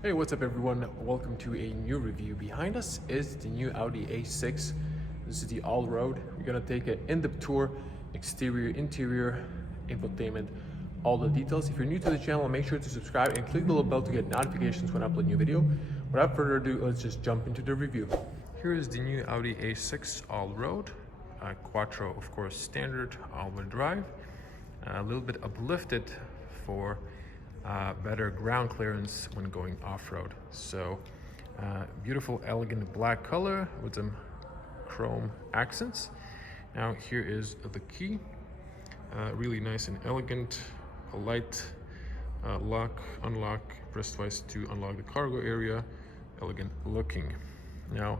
Hey, what's up everyone? Welcome to a new review. Behind us is the new Audi A6. This is the Allroad. We're gonna take an in-depth tour, exterior, interior, infotainment, all the details. If you're new to the channel, make sure to subscribe and click the little bell to get notifications when I upload a new video. Without further ado, let's just jump into the review. Here is the new Audi A6 Allroad. Quattro, of course, standard all-wheel drive. A little bit uplifted for better ground clearance when going off-road. So beautiful elegant black color with some chrome accents. Now here is the key, really nice and elegant. A light lock, unlock, press twice to unlock the cargo area. Elegant looking. Now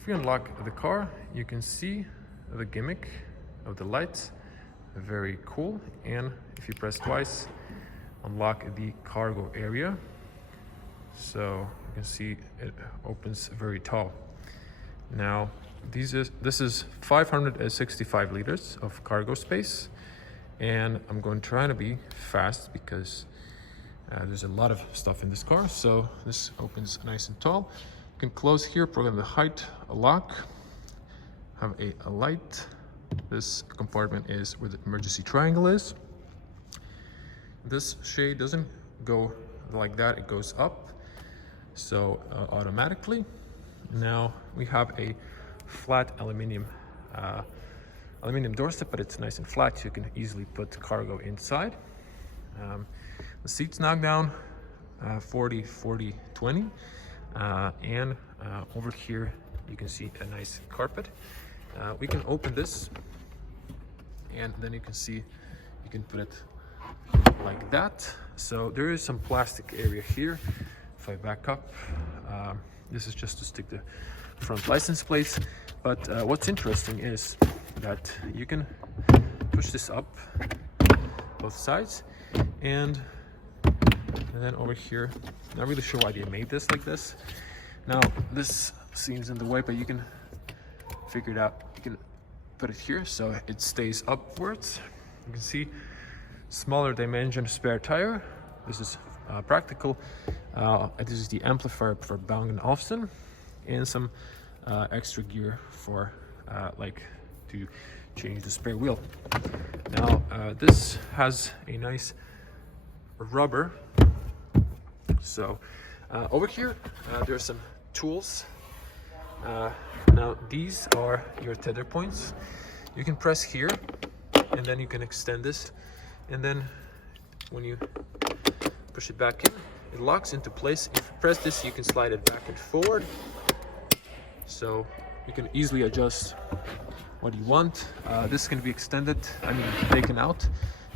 if you unlock the car, you can see the gimmick of the lights, very cool. And if you press twice, unlock the cargo area, so you can see it opens very tall. Now this is 565 liters of cargo space, and I'm going to try to be fast because there's a lot of stuff in this car. So this opens nice and tall. You can close here, program the height, a lock, have a light. This compartment is where the emergency triangle is. This shade doesn't go like that, it goes up, so automatically. Now we have a flat aluminum doorstep, but it's nice and flat, so you can easily put cargo inside. The seats knock down 40-40-20, and over here you can see a nice carpet. We can open this, and then you can see you can put it like that. So there is some plastic area here. If I back up, this is just to stick the front license plates. But what's interesting is that you can push this up both sides, and then over here, not really sure why they made this like this. Now this seems in the way, but you can figure it out. You can put it here so it stays upwards. You can see smaller dimension spare tire. This is practical. This is the amplifier for Bang & Olufsen, and some extra gear for like to change the spare wheel. Now this has a nice rubber. So over here there's some tools. Now these are your tether points. You can press here, and then you can extend this, and then when you push it back in, it locks into place. If you press this, you can slide it back and forward, so you can easily adjust what you want. This can be extended, I mean taken out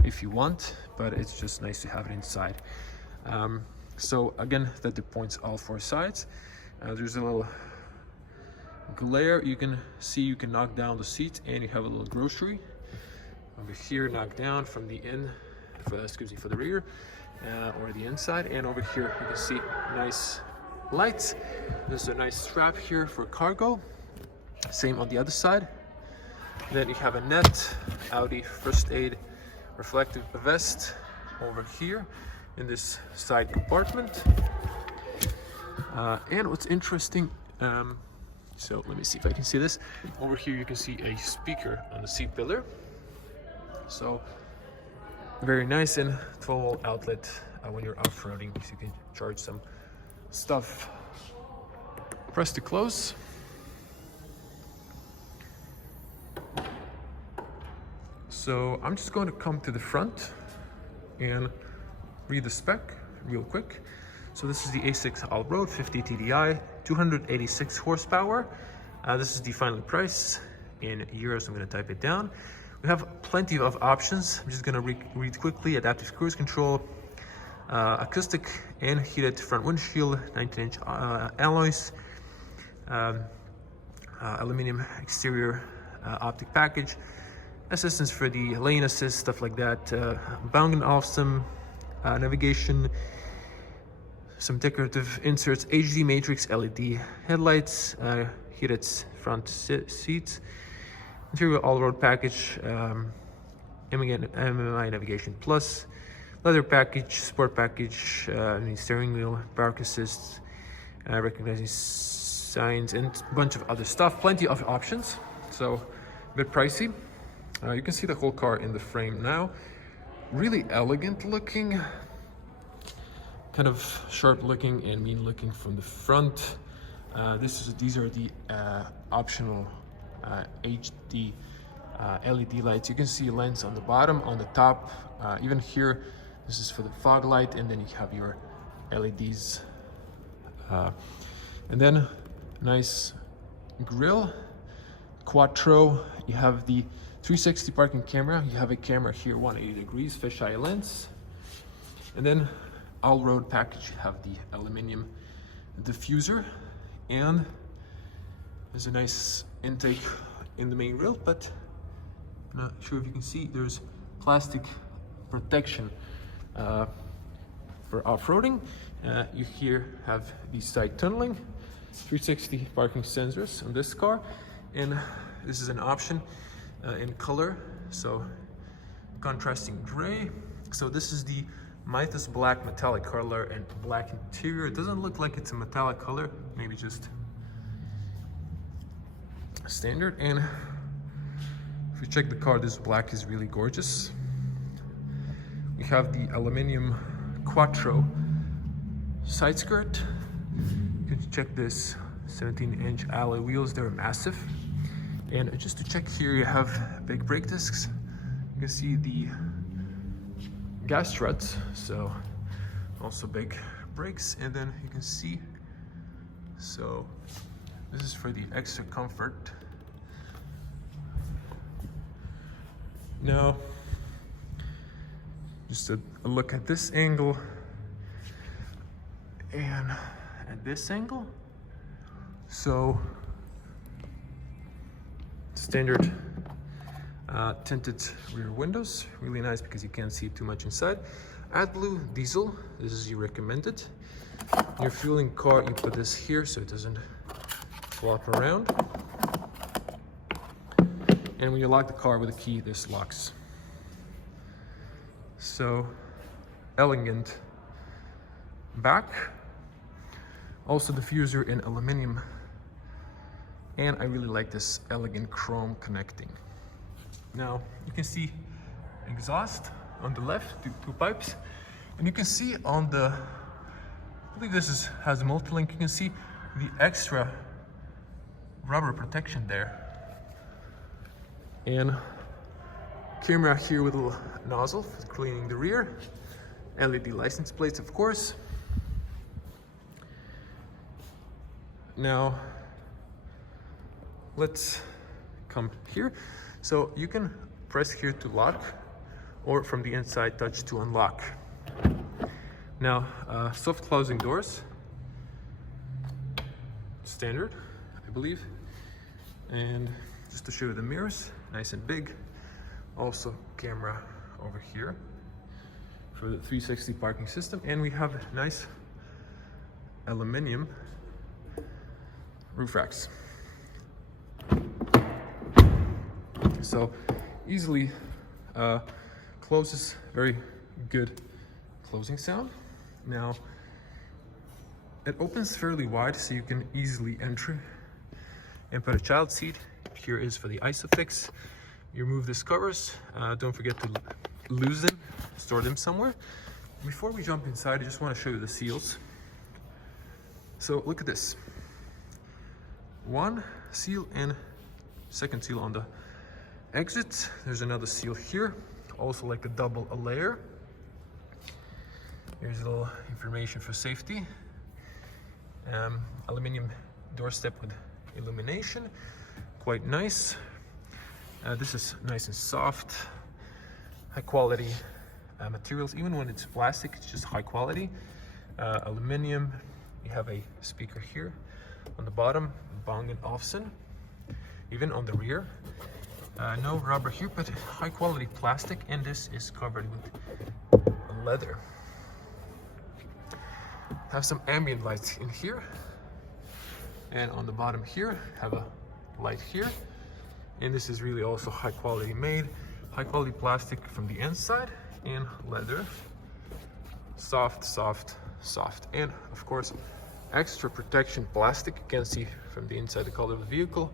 if you want, but it's just nice to have it inside. So again, that the points all four sides. There's a little glare. You can see you can knock down the seat, and you have a little grocery over here, knock down from the for the rear or the inside. And over here you can see nice lights. There's a nice strap here for cargo, same on the other side. Then you have a net Audi first aid reflective vest over here in this side compartment. And what's interesting, so let me see if I can see this. Over here you can see a speaker on the seat pillar. So very nice, and 12-volt outlet when you're off-roading, so you can charge some stuff. Press to close. So I'm just going to come to the front and read the spec real quick. So this is the A6 Allroad 50 TDI, 286 horsepower. This is the final price in euros. I'm going to type it down. We have plenty of options. I'm just going to read quickly. Adaptive cruise control, acoustic and heated front windshield, 19-inch alloys, aluminum exterior optic package, assistance for the lane assist, stuff like that, Bang & Olufsen navigation, some decorative inserts, HD matrix LED headlights, heated front seats, interior all-road package, MMI navigation plus, leather package, sport package, steering wheel, park assist, recognizing signs, and a bunch of other stuff. Plenty of options, so a bit pricey. You can see the whole car in the frame now. Really elegant looking, kind of sharp looking and mean looking from the front. These are the optional HD LED lights. You can see a lens on the bottom, on the top, even here. This is for the fog light, and then you have your LEDs. And then nice grille, quattro. You have the 360 parking camera. You have a camera here, 180 degrees, fisheye lens. And then Allroad package. You have the aluminum diffuser, and there's a nice intake in the main grille, but I'm not sure if you can see, there's plastic protection for off-roading. You here have the side tunneling, 360 parking sensors on this car, and this is an option in color, so contrasting gray. So this is the Mythos black metallic color and black interior. It doesn't look like it's a metallic color, maybe just standard. And if you check the car, this black is really gorgeous. We have the aluminum quattro side skirt. You can check this 17-inch alloy wheels, they're massive. And just to check here, you have big brake discs. You can see the gas struts, so also big brakes. And then you can see, so this is for the extra comfort. Now, just a look at this angle and at this angle. So standard tinted rear windows, really nice because you can't see too much inside. AdBlue diesel, this is recommended. Your fueling car, you put this here so it doesn't flop around. And when you lock the car with a key, this locks. So elegant back. Also diffuser in aluminum. And I really like this elegant chrome connecting. Now you can see exhaust on the left, two pipes, and you can see on the, I believe this has a multi-link. You can see the extra rubber protection there, and camera here with a little nozzle for cleaning the rear. LED license plates, of course. Now let's come here. So you can press here to lock, or from the inside touch to unlock. Now soft closing doors, standard I believe. And just to show you the mirrors, nice and big. Also camera over here for the 360 parking system, and we have nice aluminum roof racks. So easily closes, very good closing sound. Now it opens fairly wide, so you can easily enter and put a child seat. Here is for the ISOFIX. You remove these covers, don't forget to lose them, store them somewhere. Before we jump inside, I just want to show you the seals. So look at this. One seal and second seal on the exit. There's another seal here, also like a double layer. Here's a little information for safety. Aluminum doorstep with illumination, quite nice. This is nice and soft, high quality materials. Even when it's plastic, it's just high quality. Aluminum. You have a speaker here on the bottom, Bang & Olufsen. Even on the rear, no rubber here, but high quality plastic, and this is covered with leather. Have some ambient lights in here, and on the bottom here have a light here, and this is really also high quality made, high quality plastic from the inside and leather soft, soft, soft. And of course, extra protection plastic. You can see from the inside the color of the vehicle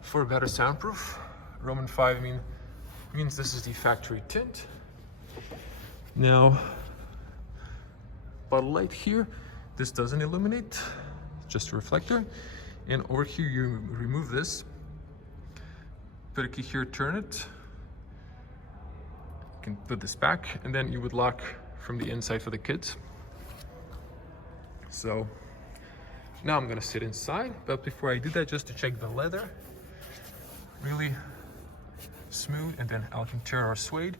for better soundproof. Roman 5 means this is the factory tint. Now, bottle light here, this doesn't illuminate, just a reflector. And over here you remove this, put a key here, turn it. You can put this back, and then you would lock from the inside for the kids. So now I'm gonna sit inside, but before I do that, just to check the leather, really smooth, and then Alcantara or suede,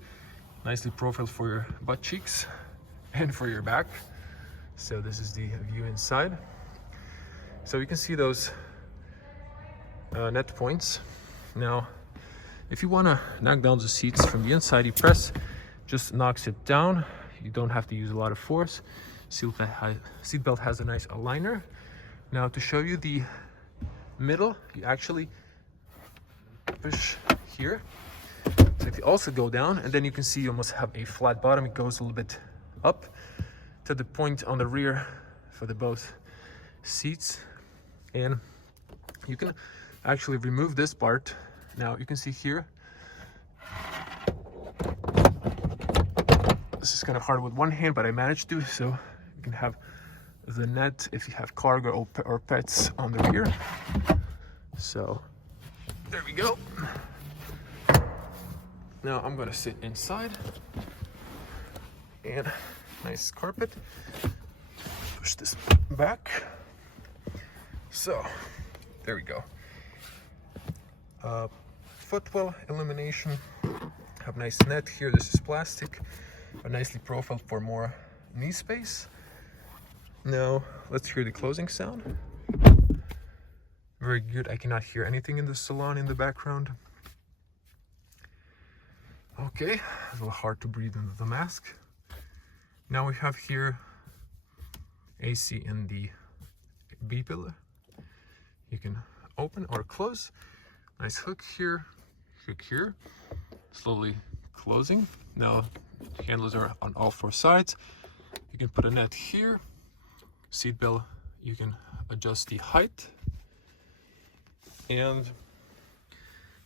nicely profiled for your butt cheeks and for your back. So this is the view inside. So you can see those net points. Now, if you want to knock down the seats from the inside, you press, just knocks it down. You don't have to use a lot of force. Seatbelt has a nice aligner. Now, to show you the middle, you actually push here. So if you also go down, and then you can see you almost have a flat bottom. It goes a little bit up to the point on the rear for the both seats. And you can actually remove this part. Now you can see here, this is kind of hard with one hand, but I managed to. So you can have the net if you have cargo or pets on the rear. So there we go. Now I'm gonna sit inside, and nice carpet. Push this back. So there we go. Footwell illumination. Have nice net here. This is plastic, but nicely profiled for more knee space. Now let's hear the closing sound. Very good. I cannot hear anything in the salon in the background. Okay, a little hard to breathe under the mask. Now we have here AC in the B pillar. You can open or close. Nice hook here, slowly closing. Now handles are on all four sides. You can put a net here. Seat belt, you can adjust the height. And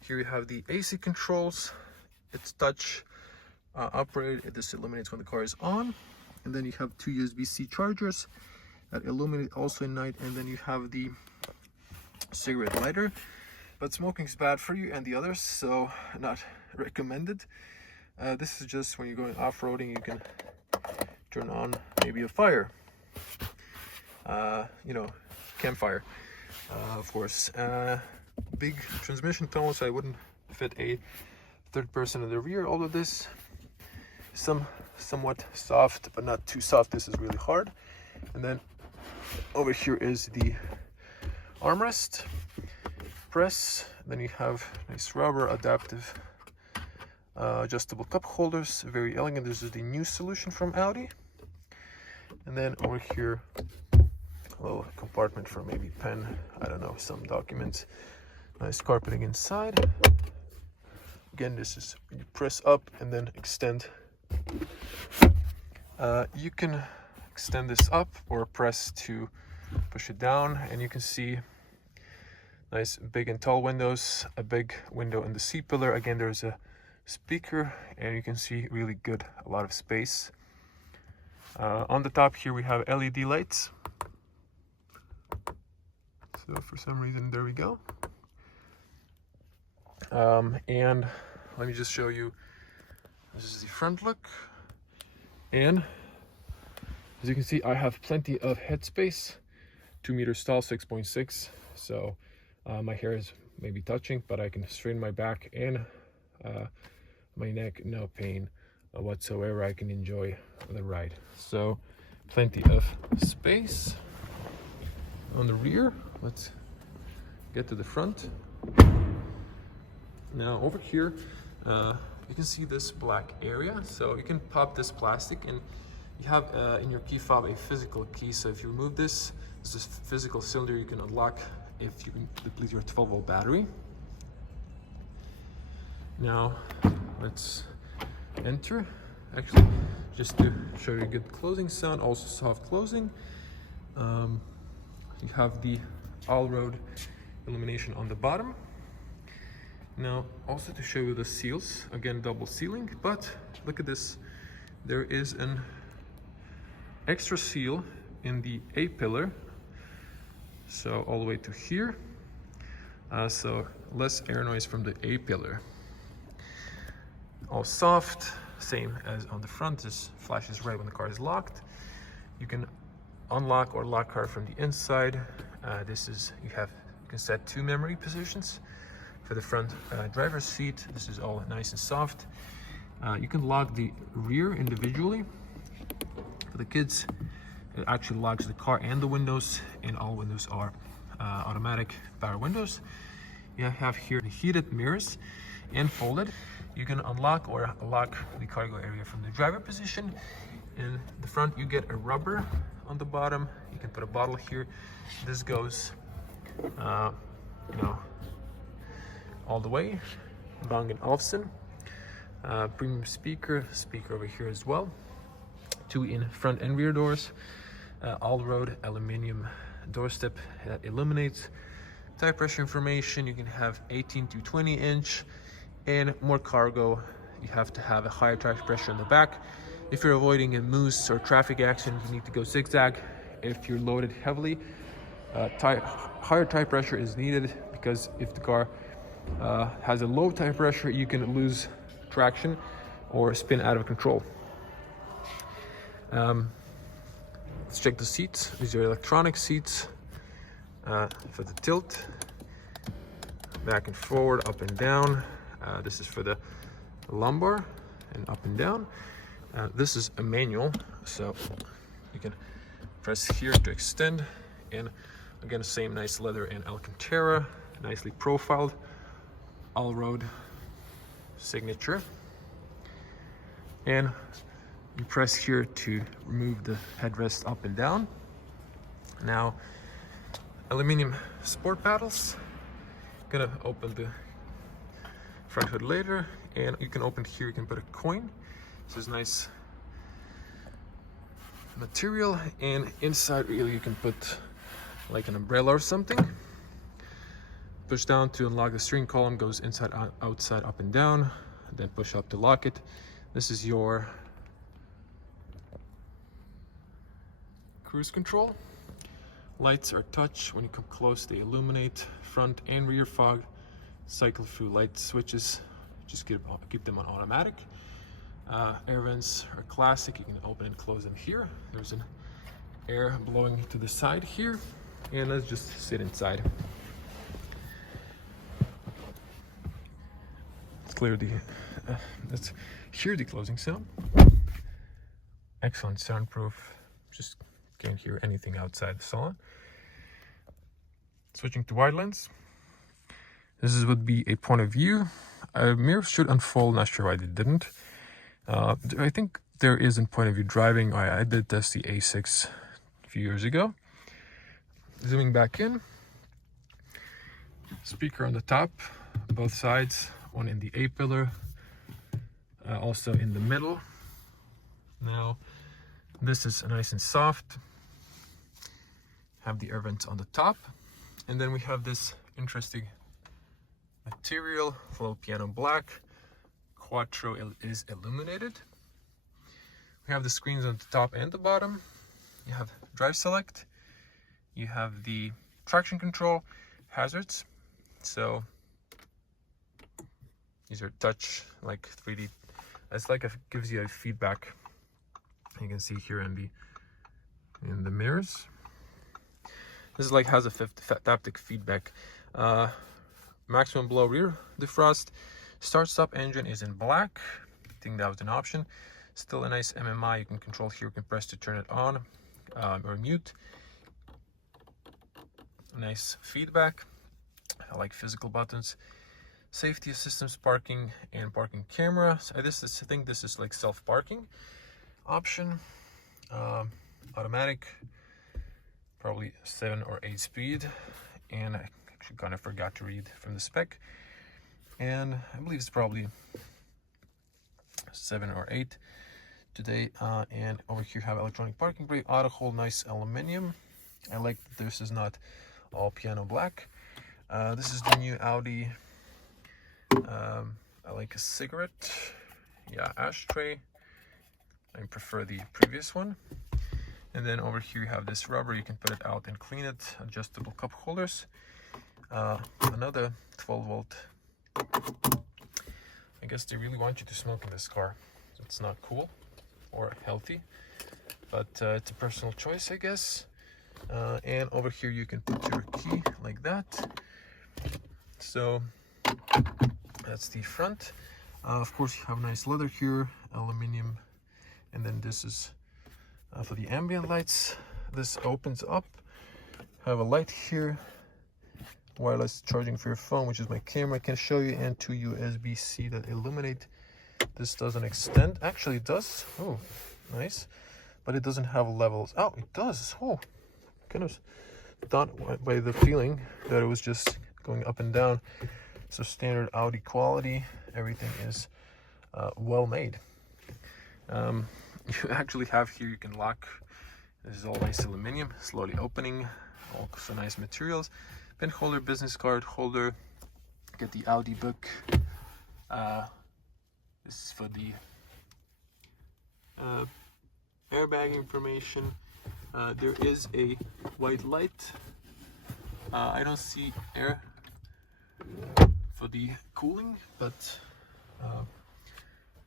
here you have the AC controls. It's touch operated. This illuminates when the car is on. And then you have two USB-C chargers that illuminate also at night. And then you have the cigarette lighter. But smoking is bad for you and the others, so not recommended. This is just when you're going off-roading, you can turn on maybe a fire. You know, campfire, of course. Big transmission tunnel, so I wouldn't fit a third person in the rear. Although this somewhat soft, but not too soft. This is really hard. And then over here is the armrest. Press. Then you have nice rubber adaptive adjustable cup holders. Very elegant. This is the new solution from Audi. And then over here, a little compartment for maybe pen, I don't know, some documents. Nice carpeting inside. Again, this is, you press up and then extend. You can extend this up or press to push it down, and you can see nice big and tall windows, a big window in the seat pillar. Again, there's a speaker, and you can see really good, a lot of space. On the top here we have LED lights. So for some reason, there we go. And let me just show you, this is the front look. And as you can see, I have plenty of headspace, 2 meters tall, 6.6. So my hair is maybe touching, but I can straighten my back and my neck, no pain whatsoever. I can enjoy the ride. So plenty of space on the rear. Let's get to the front. Now over here, you can see this black area. So you can pop this plastic, and you have in your key fob a physical key. So if you remove this, this is physical cylinder you can unlock if you can deplete your 12-volt battery. Now let's enter. Actually, just to show you a good closing sound, also soft closing. You have the Allroad illumination on the bottom. Now, also to show you the seals, again double sealing, but look at this. There is an extra seal in the A pillar, so all the way to here, so less air noise from the A pillar. All soft, same as on the front. This flashes red when the car is locked. You can unlock or lock car from the inside. You can set 2 memory positions for the front driver's seat. This is all nice and soft. You can lock the rear individually. For the kids, it actually locks the car and the windows, and all windows are automatic power windows. You have here the heated mirrors and folded. You can unlock or lock the cargo area from the driver position. In the front, you get a rubber on the bottom. You can put a bottle here. This goes, all the way. Bang & Olufsen. Premium speaker over here as well. 2 in front and rear doors. Allroad aluminum doorstep that illuminates. Tire pressure information. You can have 18 to 20 inch. And more cargo, you have to have a higher tire pressure in the back. If you're avoiding a moose or traffic accident, you need to go zigzag. If you're loaded heavily, higher tire pressure is needed, because if the car has a low tire pressure, you can lose traction or spin out of control. Let's check the seats. These are electronic seats for the tilt, back and forward, up and down. This is for the lumbar and up and down. This is a manual, so you can press here to extend. And again, same nice leather and Alcantara, nicely profiled Allroad signature. And you press here to remove the headrest up and down. Now, aluminum sport paddles. Gonna open the front hood later, and you can open here. You can put a coin. This is nice material, and inside really you can put like an umbrella or something. Push down to unlock the steering column, goes inside, outside, up and down, then push up to lock it. This is your cruise control. Lights are touch. When you come close, they illuminate. Front and rear fog. Cycle through light switches. Just keep them on automatic. Air vents are classic. You can open and close them here. There's an air blowing to the side here. And let's just sit inside. Let's hear the closing sound. Excellent soundproof. Just can't hear anything outside the salon. Switching to wide lens. This would be a point of view. Mirrors should unfold. Not sure why they didn't. I think there is a point of view driving. I did test the A6 a few years ago. Zooming back in. Speaker on the top, both sides. One in the A pillar, also in the middle. Now, this is nice and soft. Have the air vents on the top. And then we have this interesting material, flow piano black. Quattro is illuminated. We have the screens on the top and the bottom. You have drive select. You have the traction control, hazards. So these are touch, like 3D. It's like gives you a feedback. You can see here in the mirrors. This is like has a haptic feedback. Maximum blow rear defrost. Start-stop engine is in black. I think that was an option. Still a nice MMI. You can control here. You can press to turn it on or mute. Nice feedback. I like physical buttons. Safety assistance, parking, and parking camera. So I think this is like self-parking option. Automatic, probably 7 or 8 speed. And I actually kind of forgot to read from the spec. And I believe it's probably 7 or 8. today. And over here you have electronic parking brake, auto hold, nice aluminum. I like that this is not all piano black. This is the new Audi. I like a cigarette, yeah, ashtray. I prefer the previous one. And then over here you have this rubber, you can put it out and clean it, adjustable cup holders. Another 12-volt. I guess they really want you to smoke in this car. It's not cool or healthy, but it's a personal choice, I guess. And over here you can put your key like that. So that's the front. Of course you have nice leather here, aluminum, and then this is for the ambient lights. This opens up, have a light here, wireless charging for your phone, which is my camera, I can show you, and 2 USB-C that illuminate. This doesn't extend, actually it does. Oh, nice, but it doesn't have levels. Oh, it does. Oh, kind of thought by the feeling that it was just going up and down. So standard Audi quality, everything is well made. You actually have here, you can lock. This is all nice aluminum, slowly opening, also nice materials. Pen holder, business card holder, get the Audi book. This is for the airbag information. There is a white light. I don't see air for the cooling, but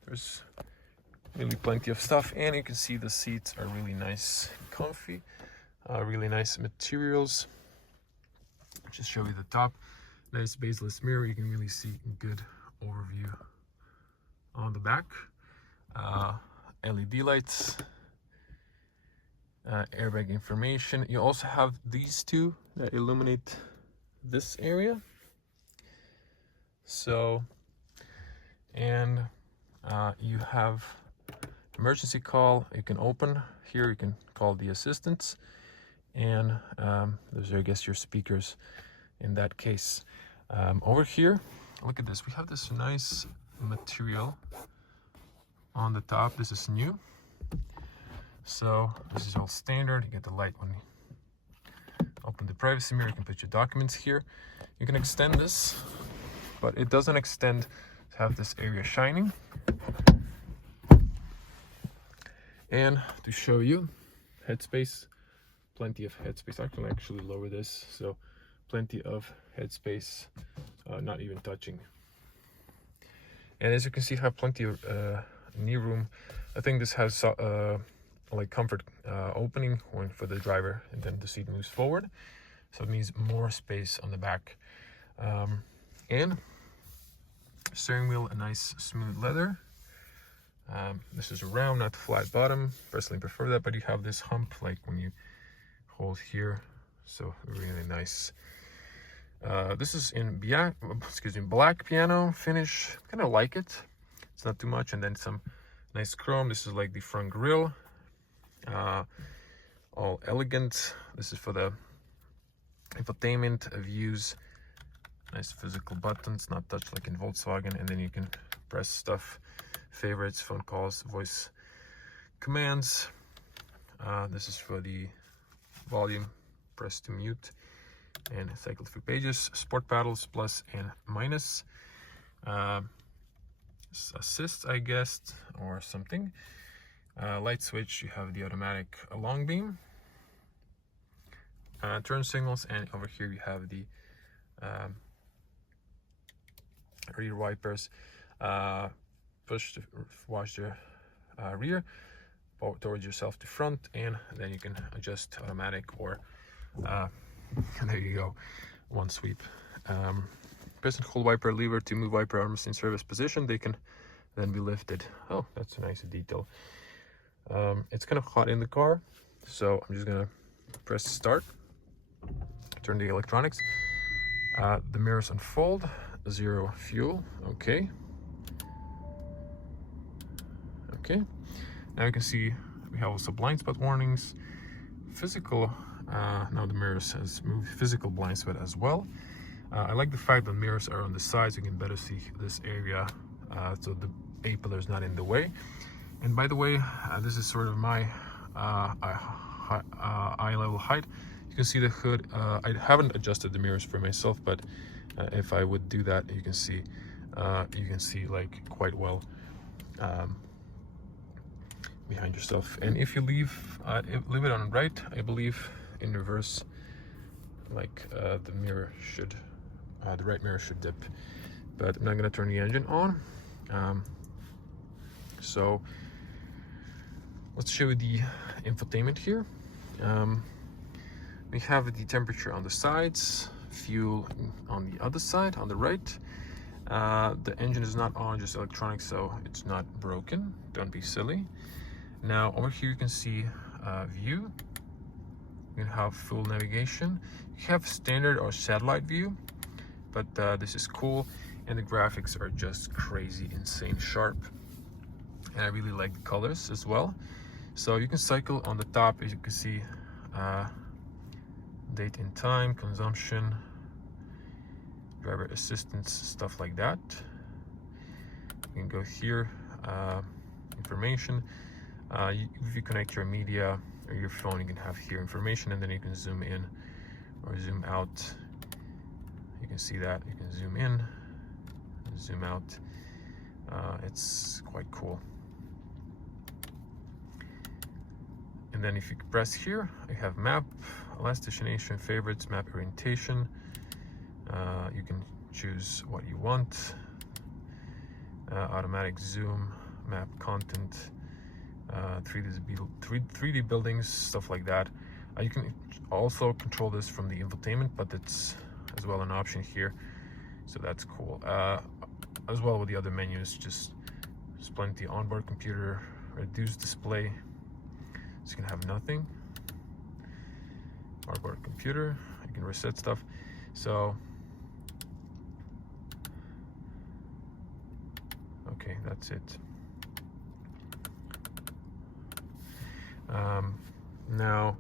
there's really plenty of stuff, and you can see the seats are really nice, comfy, really nice materials. Just show you the top, nice baseless mirror, you can really see a good overview on the back. LED lights, airbag information. You also have these two that illuminate this area. So, and you have emergency call, you can open here, you can call the assistants, and those are, I guess, your speakers in that case. Over here, look at this, we have this nice material on the top. This is new, so this is all standard. You get the light when you open the privacy mirror, you can put your documents here. You can extend this, but it doesn't extend to have this area shining. And to show you headspace, plenty of headspace. I can actually lower this, so plenty of headspace, not even touching. And as you can see, I have plenty of knee room. I think this has like comfort opening when for the driver, and then the seat moves forward, so it means more space on the back. And steering wheel, a nice smooth leather. This is a round, not flat bottom. Personally prefer that, but you have this hump like when you hold here, so really nice. This is in black piano finish. Kind of like it. It's not too much, and then some nice chrome. This is like the front grille, all elegant. This is for the infotainment views. Nice physical buttons, not touch like in Volkswagen, and then you can press stuff, favorites, phone calls, voice commands. This is for the volume, press to mute, and cycle through pages. Sport paddles, plus and minus. Assist, I guess, or something. Light switch, you have the automatic long beam. Turn signals, and over here you have the rear wipers. Push to wash the rear towards yourself to front, and then you can adjust automatic or there you go, one sweep. Press and hold wiper lever to move wiper arms in service position. They can then be lifted. Oh, that's a nice detail. It's kind of hot in the car, so I'm just gonna press start, turn the electronics. The mirrors unfold, 0 fuel, okay. Okay, now you can see we have also blind spot warnings, physical, now the mirrors has moved, physical blind spot as well. I like the fact that mirrors are on the sides, you can better see this area, so the A-pillar is not in the way. And by the way, this is sort of my eye level height. You can see the hood. I haven't adjusted the mirrors for myself, but if I would do that, you can see like quite well behind yourself. And if you leave it on right, I believe in reverse, like the right mirror should dip. But I'm not gonna turn the engine on. So let's show you the infotainment here. We have the temperature on the sides, fuel on the other side, on the right. The engine is not on, just electronics, so it's not broken. Don't be silly. Now over here you can see view. You can have full navigation. You have standard or satellite view, but this is cool, and the graphics are just crazy, insane sharp. And I really like the colors as well. So you can cycle on the top, as you can see, date and time, consumption, driver assistance, stuff like that. You can go here, information. If you connect your media or your phone, you can have here information, and then you can zoom in or zoom out. You can see that. You can zoom in, zoom out. It's quite cool. And then if you press here, you have map, last destination, favorites, map orientation. You can choose what you want. Automatic zoom, map content, 3D buildings, stuff like that. You can also control this from the infotainment, but it's as well an option here, so that's cool. As well with the other menus, just there's plenty. Onboard computer, reduce display, so you can have nothing. Onboard computer, you can reset stuff. So okay, that's it. Now,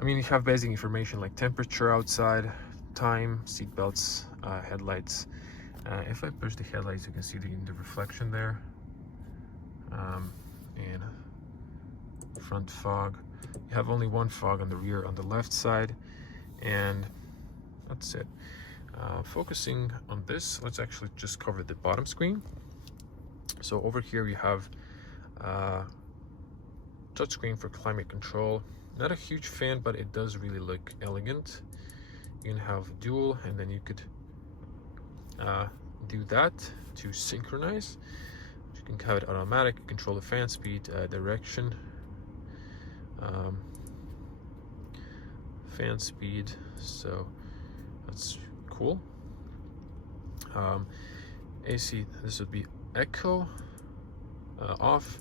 I mean, you have basic information like temperature outside, time, seat belts, headlights. If I push the headlights, you can see the reflection there, and front fog. You have only one fog on the rear, on the left side, and that's it. Focusing on this, let's actually just cover the bottom screen. So over here we have touchscreen for climate control. Not a huge fan, but it does really look elegant. You can have dual, and then you could do that to synchronize. You can have it automatic, control the fan speed, direction, fan speed, so that's cool. AC, this would be echo, off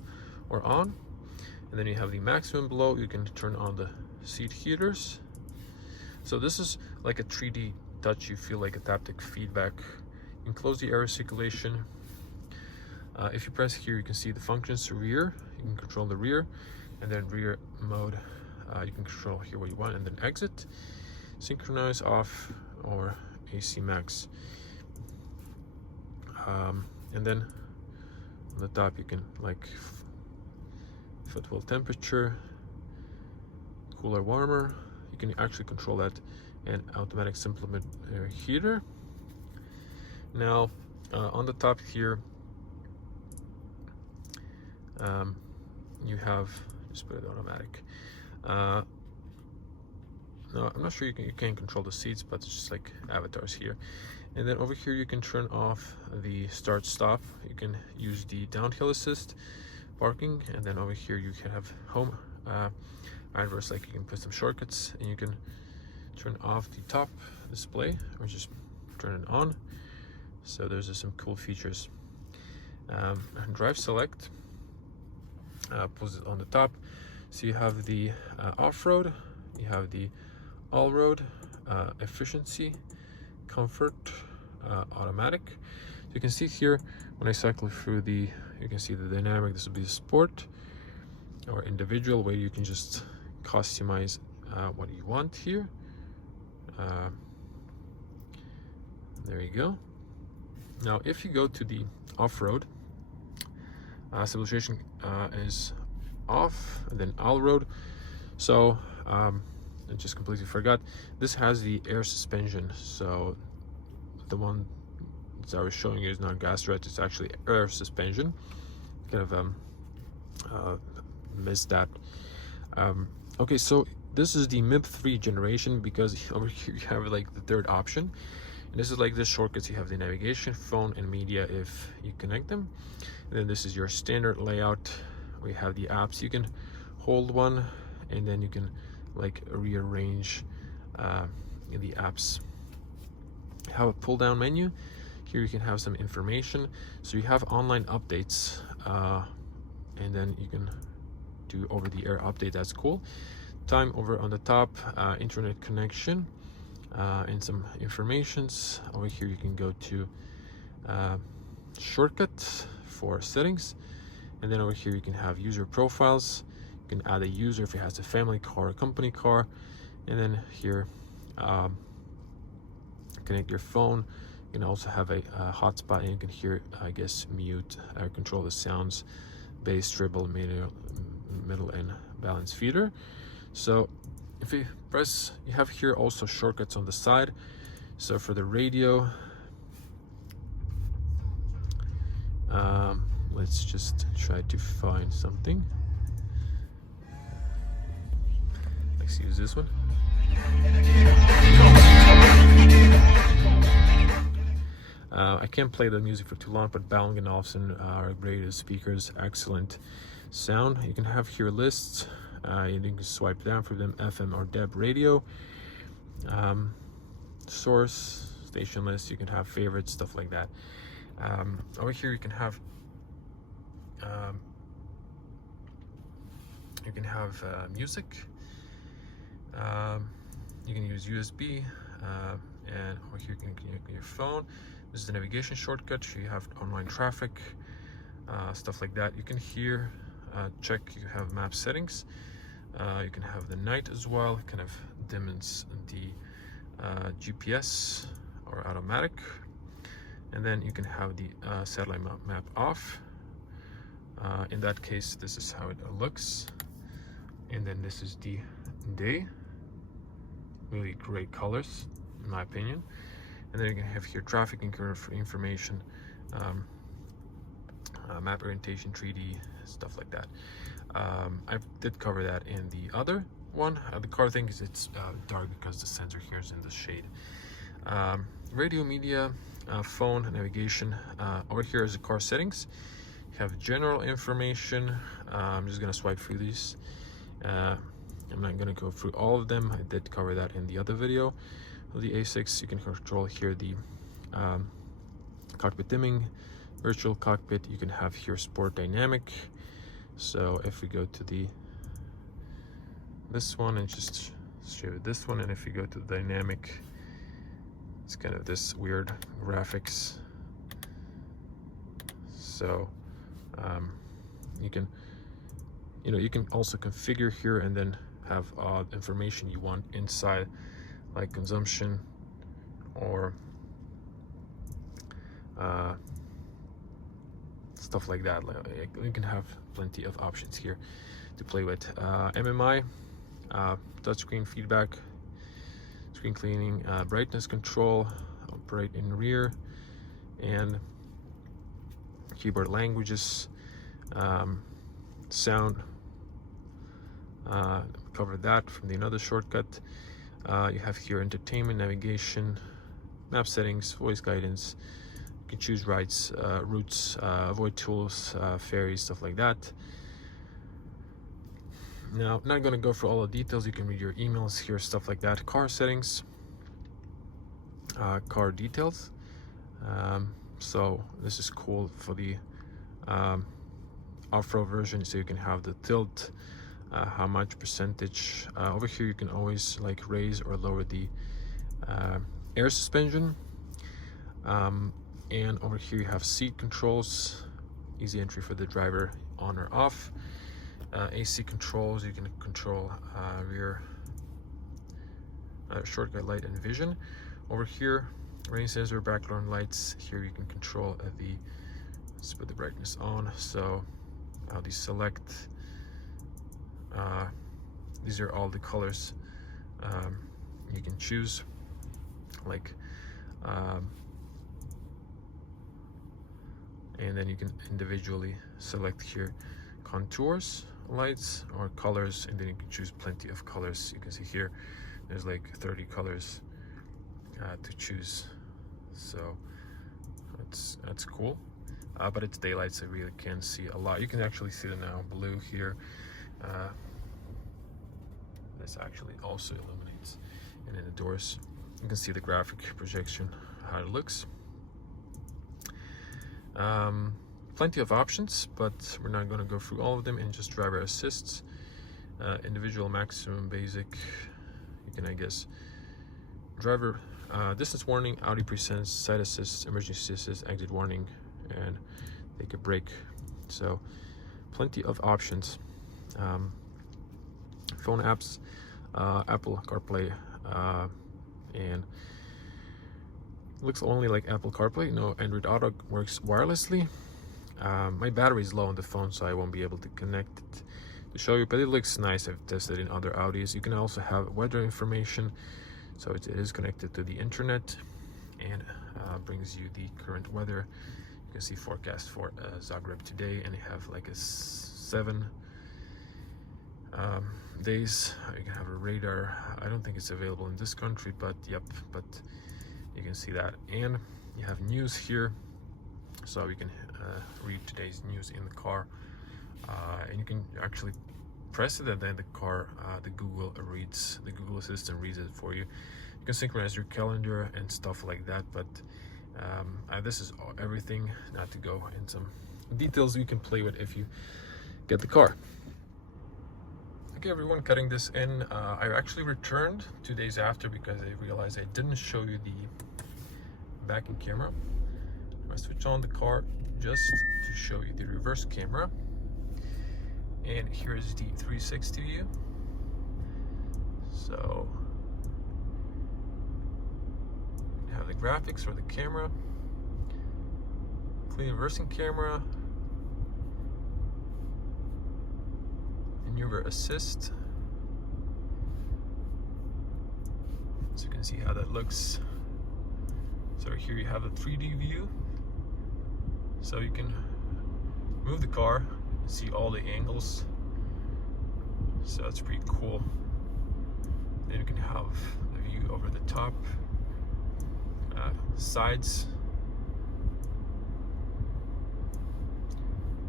or on. And then you have the maximum below. You can turn on the seat heaters. So this is like a 3D touch. You feel like a haptic feedback. You can close the air circulation. If you press here, you can see the functions. Rear, you can control the rear, and then rear mode, you can control here what you want, and then exit, synchronize, off, or AC max. And then on the top you can like footwell temperature, cooler, warmer. You can actually control that, and automatic supplement heater. Now on the top here, you have, just put it automatic. No, I'm not sure you can control the seats, but it's just like avatars here. And then over here you can turn off the start stop. You can use the downhill assist, parking, and then over here you can have home, inverse, like you can put some shortcuts, and you can turn off the top display or just turn it on. So there's some cool features. And drive select, pulls it on the top. So you have the off-road, you have the all-road, efficiency, comfort, automatic. So you can see here when I cycle through the, you can see the dynamic. This will be sport or individual, where you can just customize what you want here. There you go. Now if you go to the off-road, stabilization is off, and then Allroad. So I just completely forgot, this has the air suspension. So the one that I was showing you is not gas strut, it's actually air suspension. Kind of missed that. Okay, so this is the MIP 3 generation, because over here you have like the third option. And this is like the shortcuts. You have the navigation, phone, and media if you connect them. And then this is your standard layout. We have the apps. You can hold one, and then you can like rearrange the apps. You have a pull down menu. Here you can have some information. So you have online updates, and then you can do over the air update. That's cool. Time over on the top, internet connection, and some informations. Over here you can go to shortcuts for settings, and then over here you can have user profiles. You can add a user if it has a family car or company car, and then here connect your phone. You can also have a hotspot, and you can hear, I guess, mute or control the sounds, bass, treble, middle, and balance feeder. So if you press, you have here also shortcuts on the side. So for the radio, let's just try to find something. Let's use this one. I can't play the music for too long, but Bang & Olufsen are great as speakers, excellent sound. You can have here lists. You can swipe down for them, FM or DAB radio, source, station list. You can have favorites, stuff like that. Over here you can have music. You can use USB, and over here you can connect your phone. This is the navigation shortcut. You have online traffic, stuff like that. You can here check, you have map settings. You can have the night as well, kind of dims the GPS or automatic. And then you can have the satellite map off. In that case, this is how it looks. And then this is the day. Really great colors, in my opinion. And then you can have here traffic information, map orientation, 3D, stuff like that. I did cover that in the other one. The car thing is it's dark because the sensor here is in the shade. Radio, media, phone, navigation. Over here is the car settings. You have general information. I'm just gonna swipe through these. I'm not gonna go through all of them. I did cover that in the other video. The A6, you can control here the cockpit dimming, virtual cockpit. You can have here sport dynamic. So if we go to this one and just show this one, and if you go to the dynamic, it's kind of this weird graphics. So you can also configure here and then have information you want inside, like consumption or stuff like that. You can have plenty of options here to play with. MMI, touchscreen feedback, screen cleaning, brightness control, operate in rear, and keyboard languages, sound. Covered that from the another shortcut. You have here entertainment, navigation, map settings, voice guidance. You can choose routes, avoid tools, ferries, stuff like that. Now, I'm not going to go through all the details. You can read your emails here, stuff like that. Car settings, car details. So this is cool for the off-road version, so you can have the tilt, how much percentage. Over here you can always like raise or lower the air suspension, and over here you have seat controls, easy entry for the driver, on or off. AC controls, you can control rear shortcut light and vision. Over here, rain sensor, background lights. Here you can control let's put the brightness on, so Audi Select. These are all the colors you can choose, like and then you can individually select here contours, lights, or colors, and then you can choose plenty of colors. You can see here there's like 30 colors to choose, so that's cool. But it's daylight, so you really can't see a lot. You can actually see it now blue here. This actually also illuminates, and in the doors you can see the graphic projection, how it looks. Plenty of options, but we're not going to go through all of them. And just driver assists, individual, maximum, basic. You can, I guess, driver distance warning, Audi presents side assist, emergency assist, exit warning, and take a break. So plenty of options. Phone apps, Apple CarPlay, and looks only like Apple CarPlay. No, Android Auto works wirelessly. My battery is low on the phone, so I won't be able to connect it to show you, but it looks nice. I've tested in other Audis. You can also have weather information, so it is connected to the internet, and brings you the current weather. You can see forecast for Zagreb today, and they have like a 7 days. You can have a radar. I don't think it's available in this country, but yep, but you can see that. And you have news here, so you can read today's news in the car, and you can actually press it, and then the car, the Google Assistant reads it for you. You can synchronize your calendar and stuff like that, but this is everything, not to go in some details you can play with if you get the car. Okay everyone, cutting this in. I actually returned 2 days after because I realized I didn't show you the backing camera. I switch on the car just to show you the reverse camera, and here's the 360 view. So you have the graphics for the camera, clean reversing camera, maneuver assist, so you can see how that looks. So here you have a 3D view, so you can move the car and see all the angles, so that's pretty cool. Then you can have the view over the top, sides,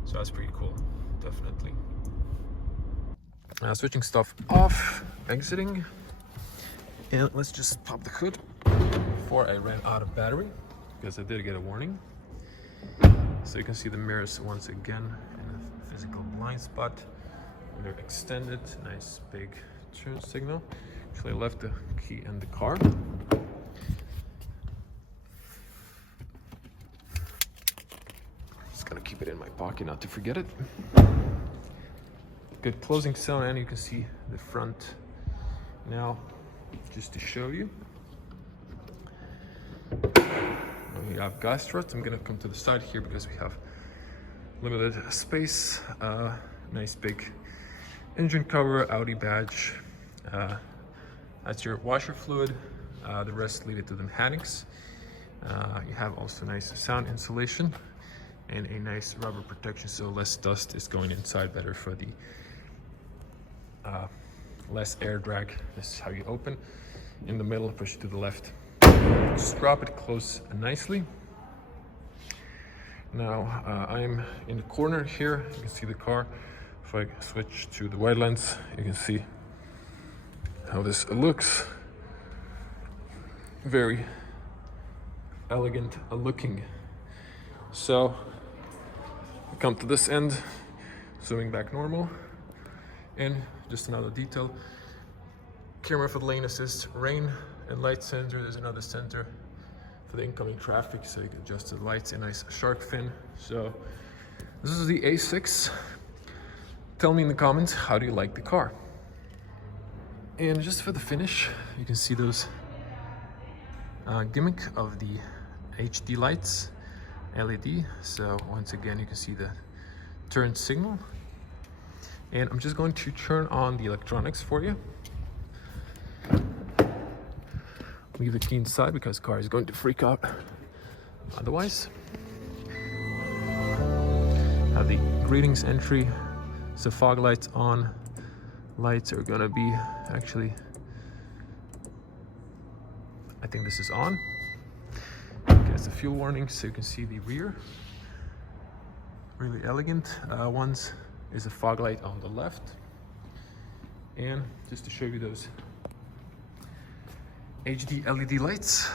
so that's pretty cool, definitely. Switching stuff off, exiting, and let's just pop the hood before I ran out of battery, because I did get a warning. So you can see the mirrors once again in a physical blind spot. They're extended, nice big turn signal. Actually, I left the key in the car. Just gonna keep it in my pocket not to forget it. Good closing sound, and you can see the front now, just to show you. We have gas struts. I'm gonna come to the side here because we have limited space. Nice big engine cover, Audi badge. That's your washer fluid. The rest lead it to the mechanics. You have also nice sound insulation and a nice rubber protection, so less dust is going inside, better for the less air drag. This is how you open. In the middle, push it to the left. Just drop it close nicely. Now I'm in the corner here. You can see the car. If I switch to the wide lens, you can see how this looks. Very elegant looking. So we come to this end, zooming back normal, and just another detail. Camera for the lane assist, rain and light sensor. There's another sensor for the incoming traffic, so you can adjust the lights. A nice shark fin. So this is the A6. Tell me in the comments, how do you like the car? And just for the finish, you can see those gimmick of the HD lights, LED. So once again, you can see the turn signal. And I'm just going to turn on the electronics for you. Leave the key inside because the car is going to freak out otherwise. Have the greetings entry, so fog lights on. Lights are gonna be actually, I think this is on. Okay, it's a fuel warning, so you can see the rear. Really elegant. One's is a fog light on the left. And just to show you those HD LED lights,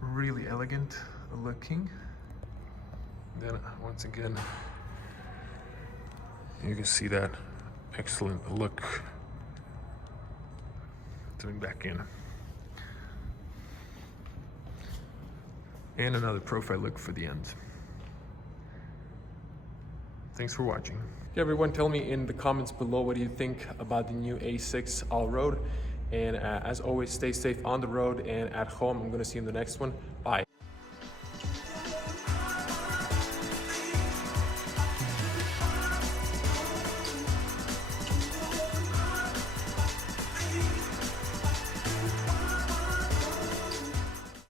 really elegant looking. Then once again, you can see that excellent look. Zooming back in. And another profile look for the end. Thanks for watching. Okay, everyone, tell me in the comments below what do you think about the new A6 Allroad. And as always, stay safe on the road and at home. I'm gonna see you in the next one. Bye.